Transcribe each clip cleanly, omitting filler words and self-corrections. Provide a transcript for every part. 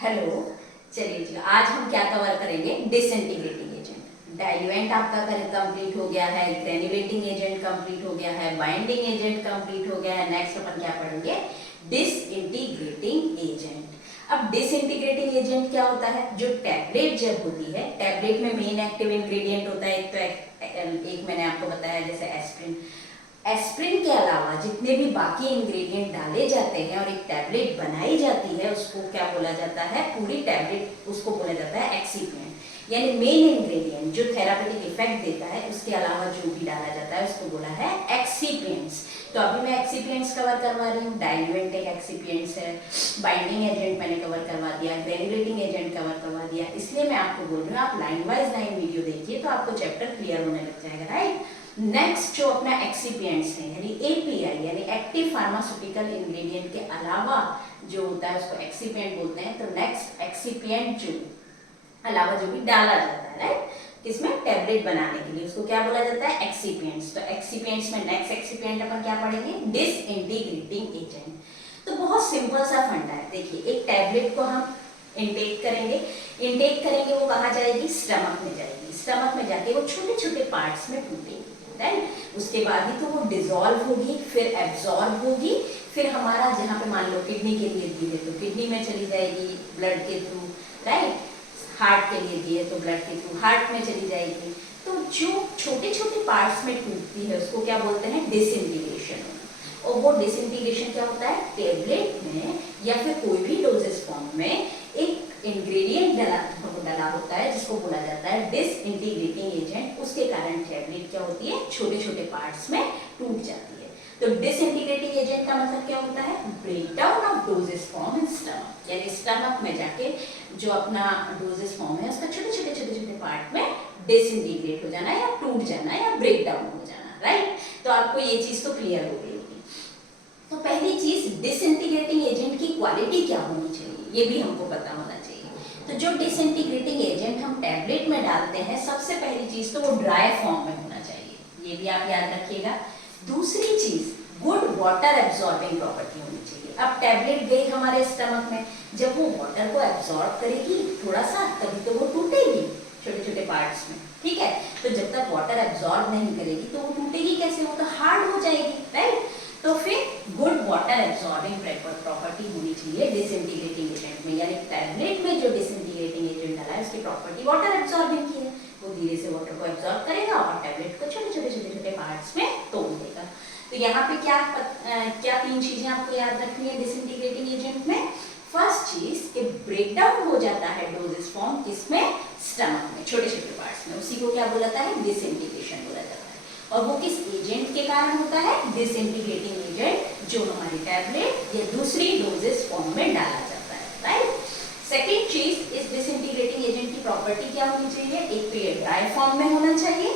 Hello. चलिए जी, आज हम क्या कवर करेंगे? Disintegrating agent. डाइल्यूएंट आपका कंप्लीट हो गया है, ग्रेन्युलेटिंग एजेंट कंप्लीट हो गया है, बाइंडिंग एजेंट कंप्लीट हो गया है। नेक्स्ट अपन क्या पढ़ेंगे? Disintegrating agent. अब डिसइंटीग्रेटिंग एजेंट क्या होता है? जो टैबलेट जब होती है, टैबलेट में मेन एक्टिव इंग्रेडिएंट होता है एक मैंने आपको बताया जैसे एस्प्रिन। एस्प्रिन के अलावा जितने भी बाकी इंग्रेडिएंट डाले जाते हैं और एक टैबलेट बनाई जाती है, उसको क्या बोला जाता है? पूरी टैबलेट उसको बोला जाता है एक्सिपिएंट। यानी मेन इंग्रेडिएंट जो थेरापेटिक इफेक्ट देता है, उसके अलावा जो भी डाला जाता है उसको बोला है एक्सिपिएंट्स। तो अभी मैं एक्सिपिएंट्स कवर करवा रही हूँ। डाइल्यूएंट एक एक्सिपिएंट्स है, बाइंडिंग एजेंट मैंने कवर करवा दिया, ग्रेन्युलेटिंग एजेंट कवर करवा दिया। इसलिए मैं आपको बोल रही हूँ आप लाइन वाइज लाइन वीडियो देखिए तो आपको चैप्टर क्लियर होने लग जाएगा, राइट। नेक्स्ट जो अपना एक्सिपिएंट्स है यानी एपीआई यानी एक्टिव फार्मास्यूटिकल इंग्रेडिएंट के अलावा जो होता है उसको एक्सिपिएंट बोलते हैं। तो नेक्स्ट एक्सिपिएंट जो अलावा जो भी डाला जाता है, राइट, किसमें? टैबलेट बनाने के लिए, उसको क्या बोला जाता है? एक्सिपिएंट्स। तो एक्सिपिएंट्स में नेक्स्ट एक्सिपिएंट अपन क्या पढ़ेंगे? Disintegrating agent. तो बहुत सिंपल सा फंडा है। देखिए, एक टैबलेट को हम इनटेक करेंगे, वो कहाँ जाएगी? स्टमक में जाएगी। स्टमक में जाके वो छोटे छोटे पार्ट्स में टूटेगी, राइट। उसके बाद ही तो वो डिसॉल्व होगी, फिर एब्जॉर्ब होगी, फिर हमारा जहाँ पे मान लो किडनी के लिए दी है तो किडनी में चली जाएगी ब्लड के थ्रू, राइट। हार्ट के लिए दी है तो ब्लड के थ्रू हार्ट में चली जाएगी। तो जो छोटे छोटे पार्ट्स में टूटती है उसको क्या बोलते हैं? डिसइंटीग्रेशन। और वो डिसइंटीग्रेशन क्या होता है? टैबलेट में या फिर कोई भी डोजेस फॉर्म में एक इंग्रेडिएंट डला होता है जिसको बोला जाता है डिसइंटीग्रेटिंग एजेंट। उसके कारण टैबलेट क्या होती है? छोटे छोटे पार्ट्स में टूट जाती है। तो डिसइंटीग्रेटिंग एजेंट का मतलब क्या होता है? Breakdown of doses form in stomach. यानी स्टमक में जाके जो अपना डोजेस फॉर्म है उसका छोटे छोटे पार्ट में डिसइंटीग्रेट हो जाना या टूट जाना या ब्रेकडाउन हो जाना, राइट। तो आपको ये चीज तो क्लियर हो गई होगी। तो पहली चीज, डिसइंटीग्रेटिंग एजेंट की क्वालिटी क्या होनी चाहिए ये भी हमको पता होना चाहिए। तो जो डिसइंटीग्रेटिंग एजेंट हम टैबलेट में डालते हैं, सबसे पहली चीज तो वो ड्राई फॉर्म में होना चाहिए, ये भी आप याद रखिएगा। दूसरी चीज, गुड वाटर एब्जॉर्बिंग प्रॉपर्टी होनी चाहिए। अब टैबलेट गई हमारे स्टमक में, जब वो वाटर को एब्जॉर्ब करेगी थोड़ा सा, तभी तो वो टूटेगी छोटे छोटे पार्ट्स में, ठीक है। तो जब तक वाटर एब्जॉर्ब नहीं करेगी तो वो टूटेगी कैसे? वो तो हार्ड हो जाएगी, राइट। तो फिर गुड वाटर एब्जॉर्बिंग प्रॉपर्टी होनी चाहिए डिसइंटीग्रेटिंग एजेंट में। यानी टैबलेट में जो डिसइंटीग्रेटिंग एजेंट डाला है उसकी प्रॉपर्टी वाटर एब्जॉर्बिंग की है, वो धीरे से वाटर को एब्जॉर्ब करेगा और टैबलेट को छोटे छोटे पार्ट्स में तोड़ देगा। तो यहाँ पे क्या तीन चीजें आपको याद रखनी है डिसइंटीग्रेटिंग एजेंट में। फर्स्ट चीज कि ब्रेकडाउन हो जाता है डोजेस फॉर्म किसमें? स्टमक में, छोटे छोटे पार्ट्स में। उसी को क्या बोला जाता है? डिसइंटीग्रेशन बोला जाता है। और वो किस एजेंट के कारण होता है? डिसइंटीग्रेटिंग एजेंट, जो हमारी टैबलेट या दूसरी डोजेस फॉर्म में डाला जाता है, राइट। सेकेंड चीज, इस डिसइंटीग्रेटिंग एजेंट की प्रॉपर्टी क्या होनी चाहिए? एक तो ये ड्राई फॉर्म में होना चाहिए।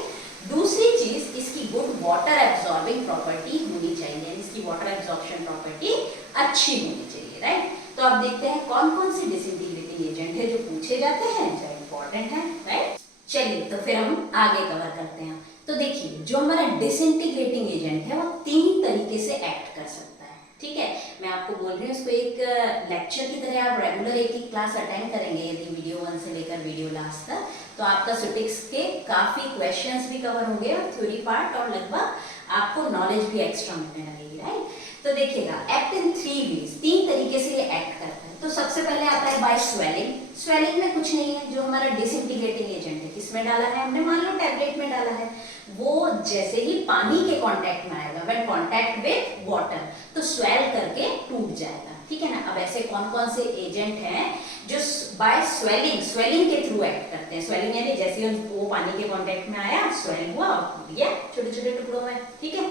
दूसरी चीज, इसकी गुड वाटर एब्जॉर्बिंग प्रॉपर्टी होनी चाहिए, इसकी वाटर एब्जॉर्प्शन प्रॉपर्टी अच्छी होनी चाहिए, राइट। तो अब देखते हैं कौन कौन से डिसइंटीग्रेटिंग एजेंट है जो पूछे जाते हैं, जो इंपॉर्टेंट है, राइट। चलिए तो फिर हम आगे कवर करते हैं। तो देखिए, जो हमारा डिसइंटीग्रेटिंग एजेंट है वो तीन तरीके से एक्ट कर सकता है, ठीक है। मैं आपको बोल रही हूँ इसको एक लेक्चर की तरह आप रेगुलर एक ही क्लास अटेंड करेंगे यदि वीडियो 1 से लेकर वीडियो लास्ट तक, तो आपका सुटिक्स के काफी क्वेश्चंस भी कवर होंगे और थ्योरी पार्ट, और लगभग आपको नॉलेज भी एक्स्ट्रा मिलने लगेगी, राइट। तो देखिएगा, एक्ट इन 3 वेज, तीन तरीके से ये एक्ट करता है। तो सबसे पहले आता है बाय स्वेलिंग। स्वेलिंग में कुछ नहीं है, जो हमारा डिसइंटीग्रेटिंग एजेंट है किसमें डाला है हमने? मान लो टैबलेट में डाला है, वो जैसे ही पानी के कांटेक्ट में आएगा, व्हेन कांटेक्ट विद वाटर, तो स्वेल करके टूट जाएगा, ठीक है ना। अब ऐसे कौन कौन से एजेंट हैं जो बाय स्वेलिंग के थ्रू एक्ट करते हैं? स्वेलिंग यानी जैसे वो पानी के कांटेक्ट में आया, स्वेल हुआ और टूट गया छोटे छोटे टुकड़ों में, ठीक है।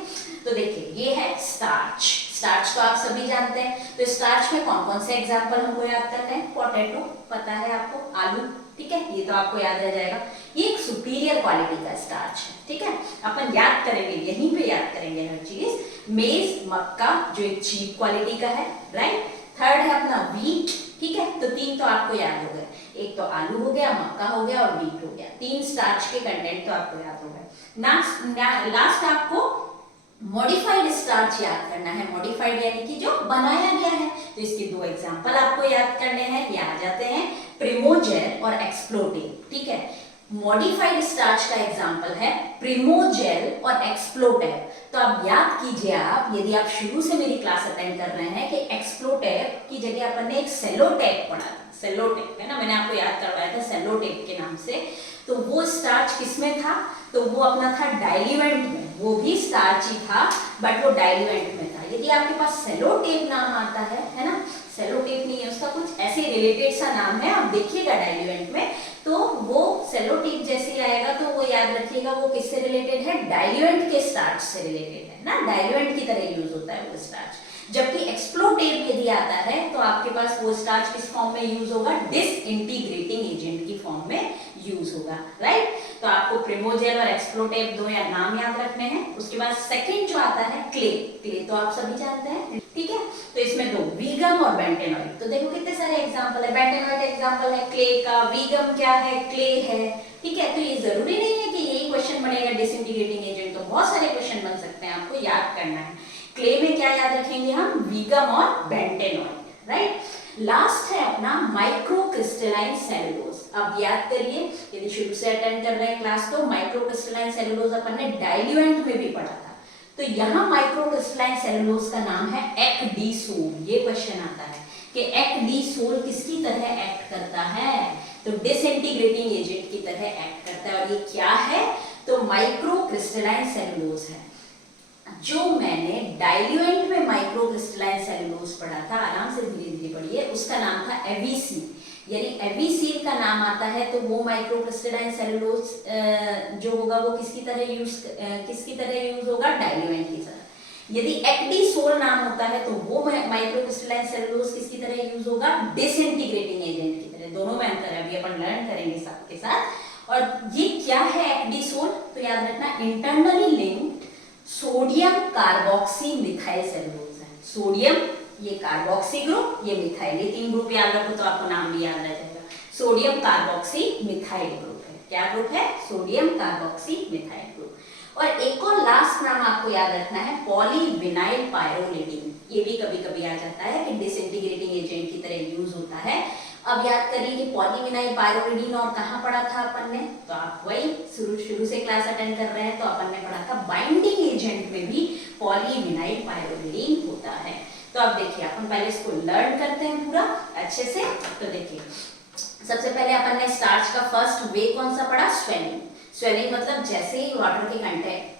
तो देखिए, ये है स्टार्च। स्टार्च तो आप सभी जानते हैं। तो स्टार्च में कौन कौन से एग्जाम्पल हमको याद करते हैं? पोटैटो पता है आपको, आलू, ठीक है, ये तो आपको याद रह जाएगा। ये एक सुपीरियर क्वालिटी का स्टार्च है, ठीक है। अपन याद करेंगे, यहीं पे याद करेंगे हर चीज। मेज, मक्का, जो एक चीप क्वालिटी का है, राइट। थर्ड है अपना वीट, ठीक है। तो तीन तो आपको याद हो गए, एक तो आलू हो गया, मक्का हो गया और वीट हो गया। तीन स्टार्च के कंटेंट तो आपको याद हो गए। लास्ट आपको मॉडिफाइड स्टार्च याद करना है, मॉडिफाइड यानी कि जो बनाया गया है। तो इसके दो एग्जांपल आपको याद करने हैं, ये आ जाते हैं प्रिमोजेल और एक्सप्लोटेव। ठीक है, मॉडिफाइड स्टार्च का एग्जांपल है प्रिमोजेल और एक्सप्लोटेव। तो अब याद कीजिए, आप यदि आप शुरू से मेरी क्लास अटेंड कर रहे हैं कि एक्सप्लोटेव की जगह अपन ने एक सेलोटेप पढ़ा था, सेलोटेप है ना, मैंने आपको याद करवाया था सेलोटेप के नाम से। तो वो स्टार्च किसमें था, तो वो अपना था डाइल्यूएंट में, वो भी स्टार्च ही था बट वो डाइल्यूएंट में था। यदि आपके पास सेलोटेप नाम आता है ना, सेलोटेप नहीं है, उसका कुछ ऐसे रिलेटेड सा नाम है, आप देखिएगा डाइल्यूएंट में, तो वो सेलोटेप जैसे ही आएगा तो वो याद रखिएगा वो किससे रिलेटेड है, डाइल्यूएंट के स्टार्च से रिलेटेड है ना, डाइल्यूएंट की तरह यूज होता है वो स्टार्च। जबकि एक्सप्लोटेप यदि आता है तो आपके पास वो स्टार्च किस फॉर्म में यूज होगा, डिसइंटीग्रेटिंग एजेंट की फॉर्म में यूज होगा, राइट। तो आपको प्रिमोजेल और एक्सप्लोटेप दो या नाम याद रखने हैं। उसके बाद सेकंड जो आता है क्ले, क्ले तो आप सभी जानते हैं, ठीक है। तो इसमें दो, वीगम और बेंटेनॉइड। तो देखो कितने सारे एग्जांपल है, बेंटेनॉइड एग्जांपल है क्ले का, वीगम क्या है, क्ले है, ठीक है। तो ये जरूरी नहीं है कि यही क्वेश्चन बनेगा डिसइंटीग्रेटिंग एजेंट, तो बहुत सारे क्वेश्चन बन सकते हैं, आपको याद करना है। क्ले में क्या याद रखेंगे हम, वीगम और बेंटेनॉइड, राइट। लास्ट है अपना माइक्रोक्रिस्टलाइन सेलुलोज। अब याद करिए, यदि शुरू से अटेंड कर रहे हैं क्लास तो माइक्रोक्रिस्टलाइन सेलुलोज अपन ने डाइल्यूएंट में भी पढ़ा था। तो यहाँ माइक्रोक्रिस्टलाइन सेलुलोज का नाम है एक्डीसोल। ये क्वेश्चन आता है कि एक्डीसोल किसकी तरह एक्ट करता है, तो डिसइंटीग्रेटिंग एजेंट की तरह एक्ट करता है। और ये क्या है, तो माइक्रोक्रिस्टलाइन सेलुलोज है। जो मैंने डाइल्यूएंट में माइक्रोक्रिस्टलाइन सेलुलोज पढ़ा था, आराम से धीरे धीरे पढ़िए, उसका नाम था एवीसील। यानी एवीसील का नाम आता है तो वो माइक्रोक्रिस्टलाइन सेलुलोज जो होगा वो किसकी तरह यूज होगा, डाइल्यूएंट की तरह। यदि एक्डीसोल नाम होता है तो वो माइक्रोक्रिस्टलाइन सेलुलोज किसकी तरह यूज होगा, डिसइंटीग्रेटिंग एजेंट की तरह। दोनों में अंतर है, अभी अपन लर्न करेंगे सबके साथ। और ये क्या है एक्डीसोल, तो याद रखना internally linked sodium carboxy methyl cellulose है। सोडियम ये कार्बोक्सी ग्रुप, ये मिथाइल, ये तीन ग्रुप याद रखो तो आपको नाम भी याद रह जाएगा। सोडियम कार्बोक्सी मिथाइल ग्रुप है। क्या ग्रुप है, सोडियम कार्बोक्सी मिथाइल ग्रुप। और एक और लास्ट नाम आपको याद रखना है पॉलीविनाइल पायरोलिडीन। ये भी कभी कभी आ जाता है कि डिसइंटीग्रेटिंग एजेंट की तरह यूज होता है। अब याद करिए कि पॉलीविनाइल पायरोलिडीन और कहाँ पढ़ा था अपन ने, तो आप वही शुरू से क्लास अटेंड कर रहे हैं तो अपन ने पढ़ा था बाइंडिंग एजेंट में भी पॉलीविनाइल पायरोलिडीन होता है। तो अब देखिए अपन पहले इसको लर्न करते हैं पूरा अच्छे से। तो देखिए सबसे पहले अपन ने स्टार्च का फर्स्ट वे कौन सा पढ़ा, स्वेलिंग। स्वेलिंग मतलब जैसे ही वाटर के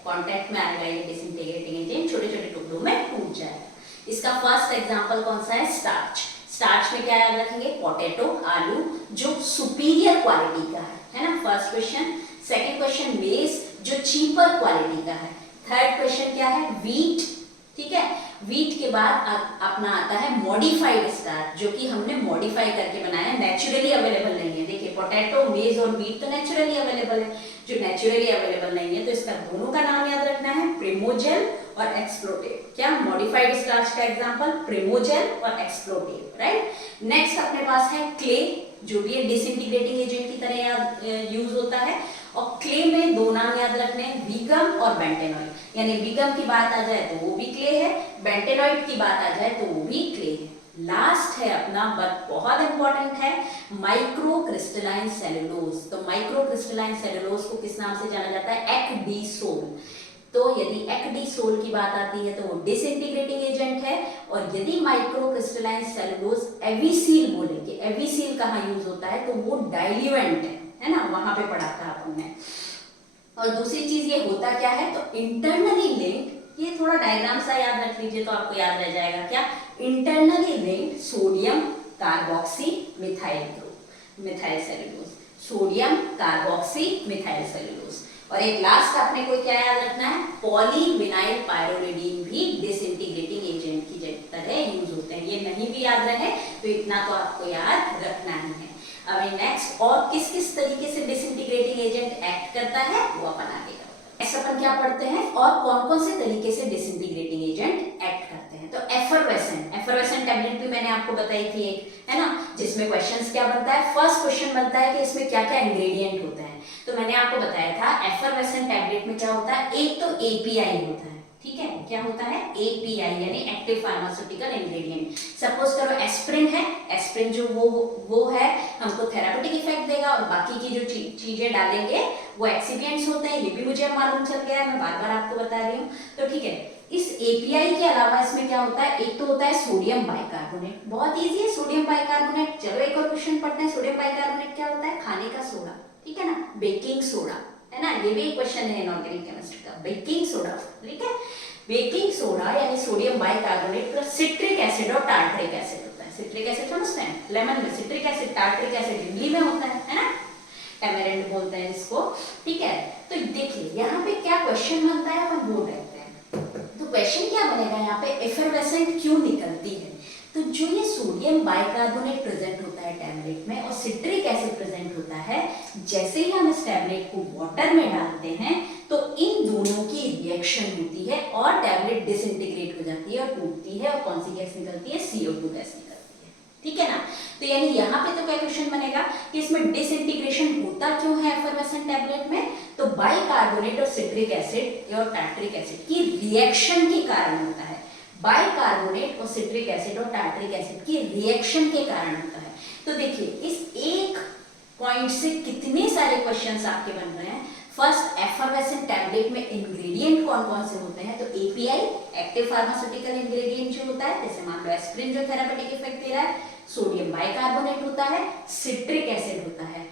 कांटेक्ट में आएगा ये डिसइंटीग्रेटिंग एजेंट छोटे छोटे टुकड़ों में टूट जाएगा। इसका फर्स्ट एग्जांपल कौन सा है, स्टार्च। स्टार्च में क्या याद रखेंगे, पोटैटो, आलू, जो सुपीरियर क्वालिटी का है ना, फर्स्ट क्वेश्चन। सेकंड क्वेश्चन मेज, जो चीपर क्वालिटी का है। थर्ड क्वेश्चन क्या है, व्हीट, ठीक है। व्हीट के बाद अपना आता है मॉडिफाइड स्टार्च, जो कि हमने मॉडिफाई करके बनाया, नेचुरली अवेलेबल नहीं है। देखिए पोटैटो, मेज और व्हीट तो नेचुरली अवेलेबल है, जो नेचुरली अवेलेबल नहीं है तो इसका दोनों का नाम याद रखना है, प्रिमोजेल और एक्सप्लोटेव। क्या, मॉडिफाइड स्टार्च का एग्जांपल प्रिमोजेल और एक्सप्लोटेव, राइट। नेक्स्ट अपने पास है क्ले, जो भी डिसइंटीग्रेटिंग एजेंट की तरह यूज होता है। और क्ले में दो नाम याद रखने हैं, वीगम और बेंटेनॉइड। यानी वीगम की बात आ जाए तो वो भी क्ले है, बेंटेनॉइड की बात आ जाए तो वो भी क्ले है। लास्ट है अपना बट बहुत इंपॉर्टेंट है, माइक्रोक्रिस्टलाइन सेलुलोज। तो माइक्रोक्रिस्टलाइन सेलुलोज को किस नाम से जाना जाता है, एक्डीसोल। तो यदि एक्डीसोल की बात आती है तो वो डिसइंटीग्रेटिंग एजेंट है। और यदि माइक्रोक्रिस्टलाइन सेलुलोज एवीसील बोलेंगे, एवीसील कहाँ यूज होता है, तो वो डाइल्यूएंट है ना, वहां पे पढ़ा था अपन ने। और दूसरी चीज ये होता क्या है, तो इंटरनली लिंक्ड, ये थोड़ा डायग्राम सा याद रख लीजिए तो आपको याद रह जाएगा। क्या, internally linked sodium carboxy methyl group, methyl cellulose, sodium carboxy methyl cellulose. और एक लास्ट आपने को क्या याद रखना है, पॉलीविनाइल पायरोलिडीन भी डिसइंटीग्रेटिंग एजेंट की तरह यूज होते हैं। ये नहीं भी याद रहे तो इतना तो आपको याद रखना ही है। अब नेक्स्ट और किस किस तरीके से डिसइंटीग्रेटिंग एजेंट एक्ट करता है वो अपन आगे करेंगे। नेक्स्ट अपन क्या पढ़ते हैं, और कौन कौन से तरीके से डिसइंटीग्रेटिंग एजेंट एक्ट करते हैं। तो एफरवेसेंट टैबलेट भी मैंने आपको बताई थी एक, है ना, जिसमें क्वेश्चंस क्या बनता है, फर्स्ट क्वेश्चन बनता है कि इसमें क्या क्या इंग्रेडिएंट होता है। तो मैंने आपको बताया था एफरवेसेंट टैबलेट में क्या होता है, एक तो एपीआई होता है, ठीक है, क्या होता है एपीआई यानी एक्टिव फार्मास्यूटिकल इंग्रेडिएंट। सपोज करो एस्प्रिन है, एस्प्रिन जो वो है हमको थेरापेटिक इफेक्ट देगा और बाकी की जो चीजें डालेंगे वो एक्सिपिएंट्स होते हैं, ये भी मुझे मालूम चल गया है, मैं बार बार आपको बता रही हूँ। तो ठीक है, इस एपीआई के अलावा इसमें क्या होता है, एक तो होता है सोडियम बाइकार्बोनेट, बहुत इजी है सोडियम बाइकार्बोनेट। चलो एक और क्वेश्चन पढ़ते हैं, सोडियम बाइकार्बोनेट क्या होता है, खाने का सोडा, ठीक है ना, बेकिंग सोडा है ना, ये भी एक क्वेश्चन है इनऑर्गेनिक केमिस्ट्री का, बेकिंग सोडा, ठीक है। बेकिंग सोडा यानी sodium bicarbonate plus citric acid और टार्ट्रिक एसिड होता है। सिट्रिक एसिड समझते हैं, लेमन में सिट्रिक एसिड, टार्ट्रिक एसिड इमली में होता है ना, टैमेरिंड बोलते हैं इसको, ठीक है। तो देखिए यहाँ पे क्या क्वेश्चन बनता है, अपन वो देखते हैं। तो क्वेश्चन क्या बनेगा यहाँ पे, एफरवेसेंट क्यों निकलती है। तो जो ये सोडियम बाइकार्बोनेट प्रेजेंट होता है टैबलेट में और सिट्रिक एसिड प्रेजेंट होता है, जैसे ही हम इस टैबलेट को वाटर में डालते हैं तो इन दोनों की रिएक्शन होती है और टैबलेट डिसइंटीग्रेट हो जाती है और टूटती है, और कौन सी गैस निकलती है, CO2 गैस निकलती है, ठीक है ना। तो यानी यहाँ पे तो क्या क्वेश्चन बनेगा कि इसमें डिसइंटीग्रेशन होता क्यों है एफरवेसेंट टैबलेट में, तो बाइकार्बोनेट और सिट्रिक एसिड और टार्ट्रिक एसिड की रिएक्शन के कारण होता है। बाइकार्बोनेट और सिट्रिक एसिड और टार्ट्रिक एसिड की रिएक्शन के कारण होता है। तो देखिए इस एक पॉइंट से कितने सारे क्वेश्चंस आपके बन रहे हैं। फर्स्ट, एफरवेसेंट टैबलेट में इंग्रेडिएंट कौन कौन से होते हैं, तो एपीआई एक्टिव फार्मास्यूटिकल इंग्रेडिएंट जो होता है, जैसे मान लो एस्प्रिन जो थेरापेटिक इफेक्ट दे रहा है, सोडियम बाइकार्बोनेट होता है, सिट्रिक एसिड होता है,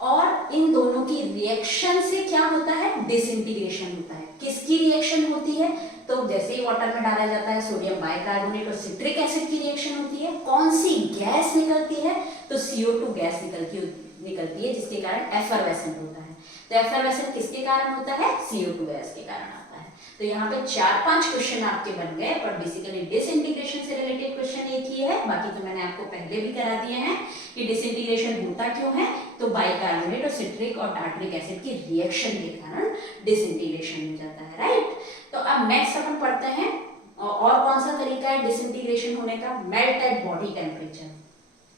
और इन दोनों की रिएक्शन से क्या होता है, डिसइंटीग्रेशन होता है। किसकी रिएक्शन होती है, तो जैसे ही वाटर में डाला जाता है सोडियम बाइकार्बोनेट और सिट्रिक एसिड की रिएक्शन होती है, कौन सी गैस निकलती है, तो CO2 गैस निकलती है जिसके कारण एफरवेसेंट होता है। तो एफरवेसेंट किसके कारण होता है, CO2 गैस के कारण आता है। तो यहाँ पे 4-5 क्वेश्चन आपके बन गए, पर बेसिकली डिसइंटीग्रेशन से रिलेटेड क्वेश्चन एक ही है, बाकी तो मैंने आपको पहले भी करा दिए हैं कि डिसइंटीग्रेशन होता क्यों है, तो बाइकार्बोनेट और सिट्रिक और टार्ट्रिक एसिड की रिएक्शन के कारण डिसइंटीग्रेशन हो जाता है, राइट। तो अब नेक्स्ट अपन पढ़ते हैं और कौन सा तरीका है डिसइंटीग्रेशन होने का, मेल्ट एट बॉडी टेम्परेचर,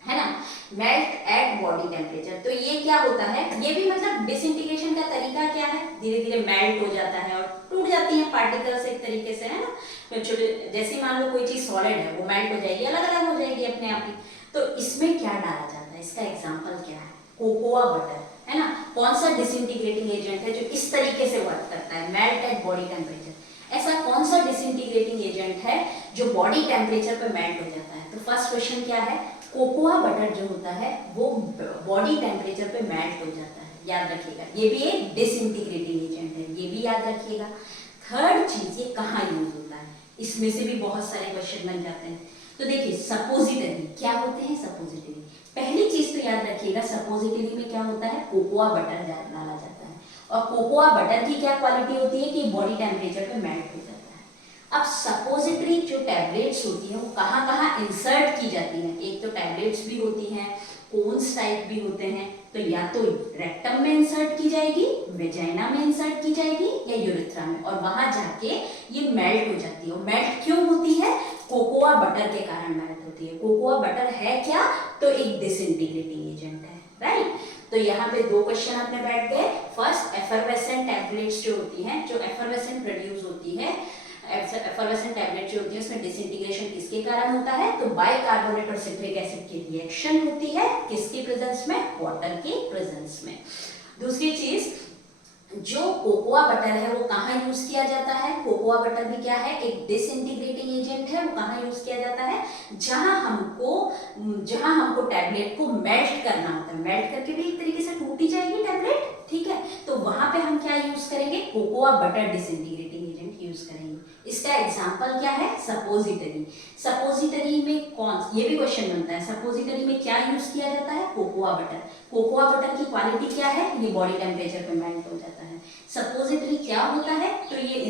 है ना, मेल्ट एट बॉडी टेम्परेचर। तो ये क्या होता है, ये भी मतलब डिसइंटीग्रेशन का तरीका क्या है, धीरे धीरे मेल्ट हो जाता है और टूट जाती है पार्टिकल्स एक तरीके से, है ना। तो छोटे जैसे मान लो कोई चीज सॉलिड है, वो मेल्ट हो जाएगी, अलग अलग हो जाएगी अपने आप ही। तो इसमें क्या डाला जाता है, इसका एग्जाम्पल क्या है, कोकोआ बटर, है ना। कौन सा डिसइंटीग्रेटिंग एजेंट है जो इस तरीके से वर्क करता है, मेल्ट एट बॉडी टेम्परेचर। ऐसा कौन सा डिसइंटीग्रेटिंग एजेंट है जो बॉडी टेम्परेचर पे मेल्ट हो जाता है, तो फर्स्ट क्वेश्चन क्या है, कोकोआ बटर जो होता है वो बॉडी टेम्परेचर पे मेल्ट हो जाता है, याद रखिएगा, ये भी एक डिसइंटीग्रेटिंग एजेंट है, ये भी याद रखिएगा। थर्ड चीज, ये कहाँ यूज होता है, इसमें से भी बहुत सारे क्वेश्चन बन जाते हैं। तो देखिए सपोजिटरी, क्या होते हैं सपोजिटरी, पहली चीज तो याद रखिएगा, सपोजिटरी में क्या होता है, कोकोआ बटर डाला जाता है, और कोकोआ बटर की क्या क्वालिटी होती है कि बॉडी टेम्परेचर पे मेल्ट हो जाता है। अब सपोजिटरी जो टैबलेट्स होती हैं वो कहाँ कहाँ इंसर्ट की जाती हैं, एक तो टैबलेट्स भी होती हैं, कोन्स टाइप भी होते हैं, तो या तो रेक्टम में इंसर्ट की जाएगी, वेजाइना में इंसर्ट की जाएगी, या यूरेथ्रा में, और वहां जाके ये मेल्ट हो जाती है। और मेल्ट क्यों होती है, कोकोआ बटर के कारण मेल्ट होती है। कोकोआ बटर है क्या, तो एक डिसइंटीग्रेटिंग एजेंट है, राइट। तो यहाँ पे दो क्वेश्चन अपने बैठ गए। फर्स्ट, एफरवेसेंट टैबलेट्स जो होती हैं, जो एफरवेसेंट प्रोड्यूस होती है, एफरवेसेंट टैबलेट जो होती है उसमें डिसइंटीग्रेशन किसके कारण होता है, तो बाइकार्बोनेट और सिट्रिक एसिड की रिएक्शन होती है, किसके प्रेजेंस में, वाटर के प्रेजेंस में। दूसरी चीज, जो कोकोआ बटर है वो कहाँ यूज किया जाता है, कोकोआ बटर भी क्या है, एक डिसइंटीग्रेटिंग एजेंट है, वो कहाँ यूज किया जाता है, जहां हमको टैबलेट को मेल्ट करना होता है, मेल्ट करके भी एक तरीके से टूट ही जाएगी टैबलेट, ठीक है। तो वहां पे हम क्या यूज करेंगे, cocoa butter disintegrating agent use करेंगे। इसका एग्जांपल क्या है, सपोजिटरी। सपोजिटरी में कौन, ये भी क्वेश्चन बनता है, सपोजिटरी में क्या यूज किया जाता है, कोकोआ बटर। कोकोआ बटर की क्वालिटी क्या है, ये बॉडी टेम्परेचर पे मेल्ट हो जाता है। सपोजिटरी क्या होता है, तो ये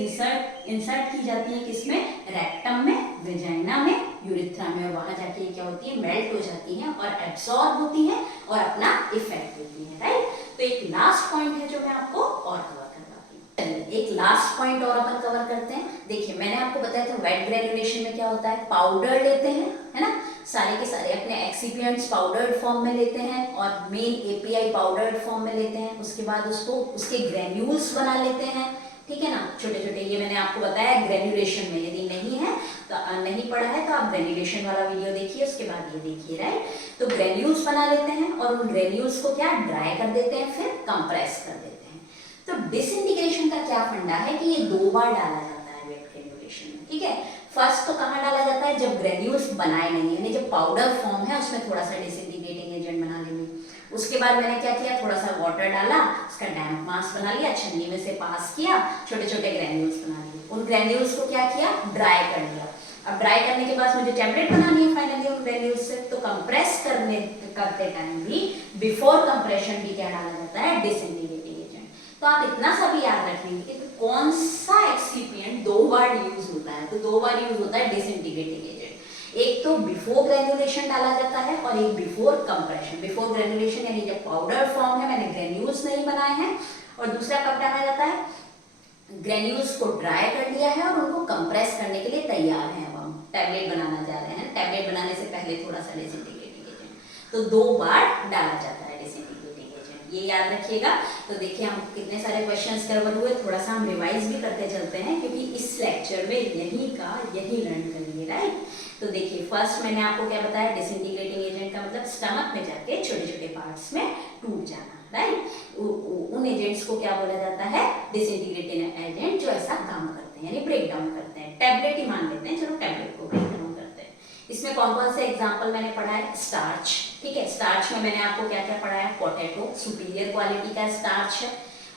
इंसर्ट की जाती है किसमें, रेक्टम में, वेजाइना में, यूरेथ्रा में, और वहां जाके क्या होती है, मेल्ट हो जाती है और एब्सॉर्ब होती है और अपना इफेक्ट देती है, राइट। तो एक लास्ट पॉइंट है जो मैं आपको और कवर करवाती हूँ। एक लास्ट पॉइंट और अपन कवर करते हैं। देखिए मैंने आपको बताया था वेट ग्रेन्युलेशन में क्या होता है, पाउडर लेते हैं, है ना, सारे के सारे अपने एक्सिपिएंट्स पाउडर्ड फॉर्म में लेते हैं और मेन एपीआई पाउडर्ड फॉर्म में लेते हैं, उसके बाद उसको उसके ग्रेन्यूल्स बना लेते हैं, ठीक है ना। छोटे छोटे ये मैंने आपको बताया ग्रेन्युलेशन में, यदि नहीं है तो नहीं पढ़ा है तो आप ग्रेन्युलेशन वाला वीडियो देखिए, उसके बाद ये देखिए, राइट। तो ग्रेन्यूल्स बना लेते हैं और उन ग्रेन्यूल्स को क्या ड्राई कर देते हैं, फिर कंप्रेस कर देते हैं। तो डिसइंटीग्रेशन का क्या फंडा है कि ये 2 बार डाला जाता है वेट ग्रेन्युलेशन में, ठीक है। फर्स्ट तो कहाँ डाला जाता है, जब ग्रेन्यूल्स बनाए नहीं है, यानी जब पाउडर फॉर्म है उसमें थोड़ा सा डिसइंटीग्रेटिंग एजेंट बना लेंगे। उसके बाद मैंने क्या किया, थोड़ा सा वाटर डाला, उसका डैम्प मास बना लिया, छन्नी में से पास किया, छोटे छोटे ग्रेन्यूल्स बना लिए। उन ग्रेन्यूल्स को क्या किया, ड्राई कर लिया। अब ड्राई करने के बाद मुझे टैबलेट बनानी है फाइनली उन ग्रेन्यूल्स से, तो कंप्रेस करते टाइम भी बिफोर कंप्रेशन भी क्या डाला जाता है, डिसइंटीग्रेटिंग एजेंट। तो आप इतना सा भी याद रखेंगे कि तो कौन सा एक्सिपिएंट 2 बार यूज होता है, तो 2 बार यूज होता है डिसइंटीग्रेटिंग एजेंट। एक तो बिफोर ग्रेन्युलेशन डाला जाता है और एक बिफोर कंप्रेशन। बिफोर ग्रेन्युलेशन यानी जब पाउडर फॉर्म है, मैंने ग्रेन्यूल्स नहीं बनाए हैं, और दूसरा कब डाला जाता है, ग्रेन्यूल्स को ड्राई कर लिया है और उनको कंप्रेस करने के लिए तैयार हैं, अब हम टैबलेट बनाना जा रहे हैं। टैबलेट बनाने से पहले थोड़ा सा डिसइंटीग्रेटिंग एजेंट, तो 2 बार डाला जाता है डिसइंटीग्रेटिंग एजेंट, ये याद रखिएगा। तो देखिए हम कितने सारे क्वेश्चंस कवर हुए, थोड़ा सा हम रिवाइज भी करते चलते हैं क्योंकि इस लेक्चर में यही लर्न करेंगे, राइट। तो देखिए फर्स्ट मैंने आपको क्या बताया, डिसइंटीग्रेटिंग एजेंट का मतलब स्टमक में जाके छोटे छोटे पार्ट्स में टूट जाना, राइट। उन एजेंट्स को क्या बोला जाता है, डिसइंटीग्रेटिंग एजेंट, जो ऐसा काम करते हैं यानी ब्रेक डाउन करते हैं। टैबलेट ही मान लेते हैं, चलो टैबलेट को ब्रेक डाउन करते हैं। इसमें कौन कौन से एग्जाम्पल मैंने पढ़ा है, स्टार्च, ठीक है। स्टार्च में मैंने आपको क्या क्या पढ़ाया, पोटैटो सुपीरियर क्वालिटी का स्टार्च है।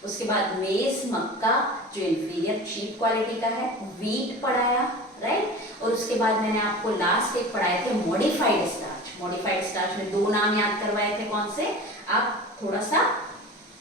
उसके बाद मेज मक्का जो इंफीरियर चीप क्वालिटी का है, व्हीट पढ़ाया, राइट। और उसके बाद मैंने आपको लास्ट एक पढ़ाए थे मॉडिफाइड स्टार्च। मॉडिफाइड स्टार्च में 2 नाम याद करवाए थे, कौन से, आप थोड़ा सा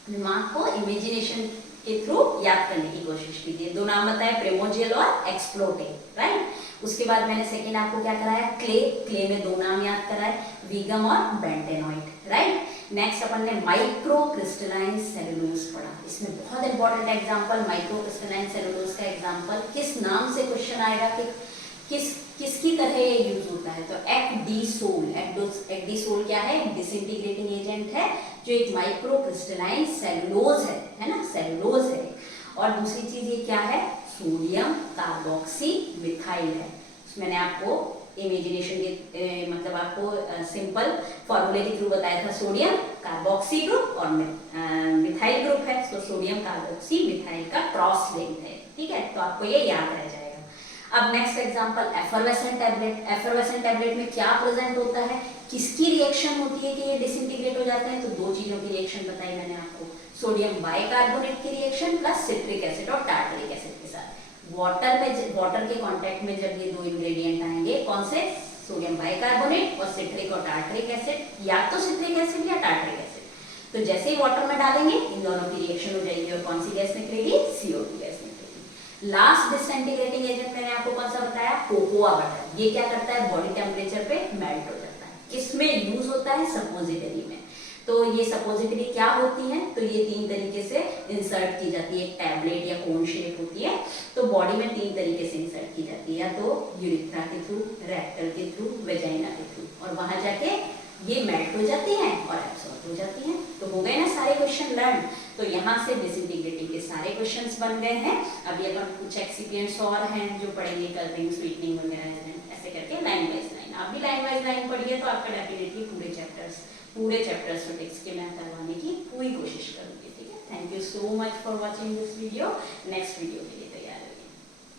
दिमाग को इमेजिनेशन के थ्रू याद करने की कोशिश कीजिए। 2 नाम बताए, प्रेमोजेल और एक्सप्लोटिव, राइट। उसके बाद मैंने सेकेंड आपको क्या कराया, क्ले में 2 नाम याद कराए, वीगम और बेंटेनॉइड, राइट। नेक्स्ट अपन ने माइक्रो क्रिस्टलाइन सेलुलोज पढ़ा। इसमें बहुत important example micro crystalline cellulose का एग्जांपल किस नाम से क्वेश्चन आएगा कि किसकी तरह ये यूज होता है, तो एक्डीसोल। एक्डीसोल क्या है, डिसइंटीग्रेटिंग एजेंट है जो एक माइक्रो क्रिस्टलाइन सेलुलोज है ना, सेलुलोज है। और दूसरी चीज ये क्या है, सोडियम कार्बोक्सी मिथाइल है। मैंने आपको इमेजिनेशन के मतलब आपको सिंपल फॉर्मूले के थ्रू बताया था, सोडियम कार्बोक्सी ग्रुप और मिथाइल ग्रुप है, तो सोडियम कार्बोक्सी मिथाइल का क्रॉस लिंक है, ठीक है। तो आपको ये याद रह जाएगा। अब next example effervescent tablet. Effervescent tablet में क्या प्रेजेंट होता है, किसकी रिएक्शन होती है कि ये डिसइंटीग्रेट हो जाते हैं, तो 2 चीजों की रिएक्शन बताई मैंने आपको, सोडियम बाइकार्बोनेट की रिएक्शन प्लस सिट्रिक एसिड और टार्टरिक एसिड के साथ। वाटर के कांटेक्ट में जब ये 2 इंग्रेडिएंट आएंगे, कौन से, सोडियम बाइकार्बोनेट और सिट्रिक और टार्टरिक एसिड, या तो सिट्रिक एसिड या टार्टरिक एसिड, तो जैसे ही वाटर में डालेंगे इन दोनों की रिएक्शन हो जाएगी और कौन सी गैस निकलेगी, CO2 गैस निकलेगी। लास्ट डिसइंटीग्रेटिंग एजेंट मैंने आपको कौन सा बताया, कोकोआ बटर। ये क्या करता है, बॉडी टेम्परेचर पे मेल्ट हो जाता है। किसमें यूज होता है, सपोजिटरी में। तो ये सपोजिटरी क्या होती है, तो ये 3 तरीके से इंसर्ट की जाती है, एक टैबलेट या कोन शेप होती है, तो बॉडी में 3 तरीके से इंसर्ट की जाती है, या तो यूरिथ्रा के थ्रू, रेक्टल के थ्रू, वेजाइना के थ्रू, और वहां जाके ये मेल्ट हो जाती हैं और एब्सॉर्ब हो जाती हैं। तो हो गए ना सारे क्वेश्चन लर्न। तो यहाँ से डिसइंटीग्रेटिंग के सारे क्वेश्चंस बन गए हैं। अभी अपन कुछ एक्सिपिएंट्स और हैं जो पढ़ेंगे, कलरिंग, स्वीटनिंग वगैरह, ऐसे करके लाइन वाइज लाइन। आप भी लाइन वाइज लाइन पढ़िए तो आपका डेफिनेटली पूरे चैप्टर्स को टेक्स्ट के मैं करवाने की पूरी कोशिश करूँगी, ठीक है। Thank you so much for watching this video. Next video